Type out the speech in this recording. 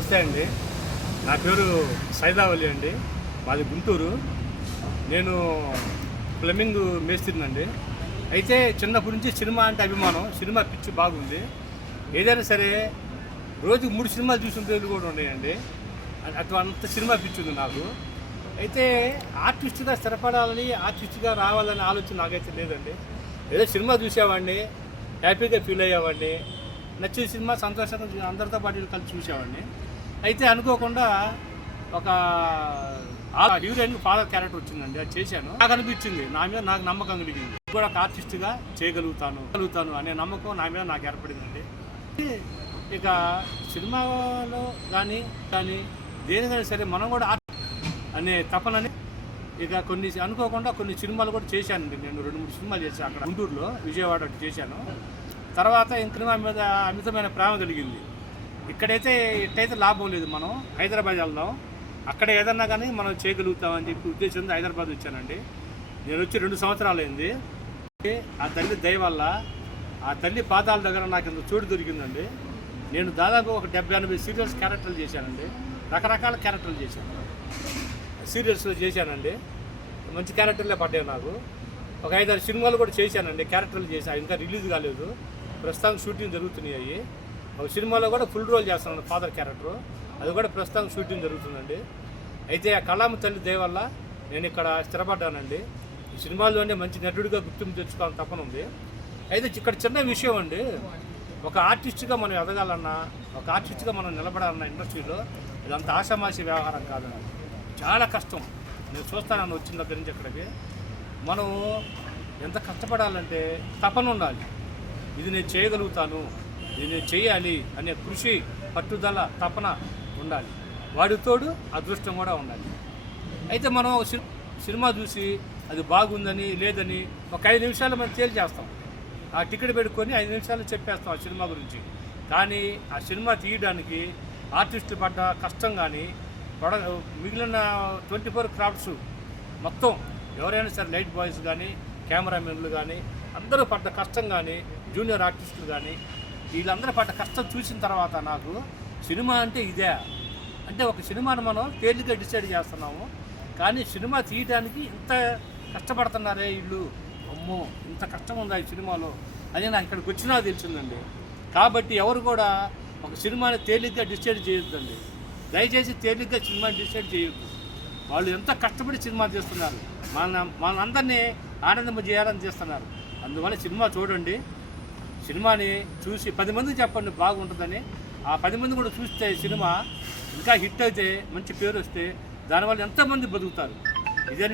నమస్తే అండి. నా పేరు సైదావలి అండి. మాది గుంటూరు. నేను ప్లంబింగ్ మేస్త్రినండి. అయితే చిన్నప్పటి నుంచి సినిమా అంటే అభిమానం, సినిమా పిచ్చి బాగుంది. ఏదైనా సరే రోజుకు 3 సినిమాలు చూసిన రోజులు కూడా ఉన్నాయండి. అంత సినిమా పిచ్చి ఉంది నాకు. అయితే ఆర్టిస్ట్గా స్థిరపడాలని, ఆర్టిస్ట్గా రావాలని ఆలోచన నాకైతే లేదండి. ఏదో సినిమా చూసేవాడిని, హ్యాపీగా ఫీల్ అయ్యేవాడిని, నచ్చిన సినిమా సంతోషంగా అందరితో పాటు కలిసి చూసేవాడిని. అయితే అనుకోకుండా ఒక హీరోయిన్ ఫాదర్ క్యారెక్టర్ వచ్చిందండి, అది చేశాను. నాకు అనిపించింది, నా మీద నాకు నమ్మకం కలిగింది, కూడా ఒక ఆర్టిస్ట్గా చేయగలుగుతాను అనే నమ్మకం నా మీద నాకు ఏర్పడిందండి. ఇక సినిమాలో కానీ దేనికైనా సరే మనం కూడా అనే తపనని ఇక అనుకోకుండా కొన్ని సినిమాలు కూడా చేశానండి. నేను 2-3 సినిమాలు చేశాను అక్కడ గుంటూరులో, విజయవాడ చేశాను. తర్వాత సినిమా మీద అమితమైన ప్రేమ కలిగింది. ఇట్టయితే లాభం లేదు, మనం హైదరాబాద్ వెళ్దాం, అక్కడ ఏదన్నా కానీ మనం చేయగలుగుతామని చెప్పి ఉద్దేశంతో హైదరాబాద్ వచ్చానండి. నేను వచ్చి 2 సంవత్సరాలు అయింది. ఆ తల్లి దయ వల్ల, ఆ తల్లి పాదాల దగ్గర నాకు ఇంత చోటు దొరికిందండి. నేను దాదాపు ఒక 70-80 సీరియల్స్ క్యారెక్టర్లు చేశానండి. రకరకాల క్యారెక్టర్లు చేశాను, సీరియల్స్లో చేశానండి. మంచి క్యారెక్టర్లే పడ్డాయి నాకు. ఒక 5-6 సినిమాలు కూడా చేశానండి, క్యారెక్టర్లు చేశాను. ఇంకా రిలీజ్ కాలేదు, ప్రస్తుతానికి షూటింగ్ జరుగుతున్నాయి. ఒక సినిమాలో కూడా ఫుల్ రోల్ చేస్తున్నాను, ఫాదర్ క్యారెక్టర్, అది కూడా ప్రస్తుతానికి షూటింగ్ జరుగుతుందండి. అయితే ఆ కళామ తల్లి దయ వల్ల నేను ఇక్కడ స్థిరపడ్డానండి. ఈ సినిమాల్లోనే మంచి నటుడిగా గుర్తింపు తెచ్చుకోవాలని తపన ఉంది. అయితే ఇక్కడ చిన్న విషయం అండి, ఒక ఆర్టిస్ట్గా మనం ఎదగాలన్నా, ఒక ఆర్టిస్ట్గా మనం నిలబడాలన్న ఇండస్ట్రీలో ఇదంతా ఆషామాషి వ్యవహారం కాదండి, చాలా కష్టం. నేను చూస్తానని వచ్చిన దగ్గర నుంచి ఇక్కడికి మనం ఎంత కష్టపడాలంటే తపన ఉండాలి. ఇది నేను చేయగలుగుతాను, ఇది నేను చేయాలి అనే కృషి, పట్టుదల, తపన ఉండాలి. వాడితోడు అదృష్టం కూడా ఉండాలి. అయితే మనం సినిమా చూసి అది బాగుందని లేదని ఒక 5 నిమిషాలు మనం తేల్చేస్తాం. ఆ టికెట్ పెట్టుకొని 5 నిమిషాలు చెప్పేస్తాం ఆ సినిమా గురించి. కానీ ఆ సినిమా తీయడానికి ఆర్టిస్టులు పడ్డ కష్టం కానీ, మిగిలిన 24 క్రాఫ్ట్స్ మొత్తం ఎవరైనా సరే, లైట్ బాయ్స్ కానీ, కెమెరామెన్లు కానీ, అందరూ పడ్డ కష్టం కానీ, జూనియర్ ఆర్టిస్టులు కానీ, వీళ్ళందరూ పడ్డ కష్టం చూసిన తర్వాత నాకు సినిమా అంటే ఇదే. అంటే ఒక సినిమాను మనం తేలిగ్గా డిసైడ్ చేస్తున్నాము, కానీ సినిమా తీయడానికి ఇంత కష్టపడుతున్నారే వీళ్ళు, అమ్మో ఇంత కష్టం ఉందా ఈ సినిమాలో అని నాకు ఇక్కడికి వచ్చినా తెలిసిందండి. కాబట్టి ఎవరు కూడా ఒక సినిమాని తేలిగ్గా డిసైడ్ చేయొద్దండి. దయచేసి తేలిగ్గా సినిమాని డిసైడ్ చేయొద్దు. వాళ్ళు ఎంత కష్టపడి సినిమా చేస్తున్నారు, మనందరినీ ఆనందింపజేయాలని చేస్తున్నారు. అందువల్ల సినిమా చూడండి, సినిమాని చూసి 10 మందికి చెప్పండి బాగుంటుందని. ఆ 10 మంది కూడా చూస్తే సినిమా ఇంకా హిట్ అయితే, మంచి పేరు వస్తే, దానివల్ల ఎంతోమంది బతుకుతారు. ఇదే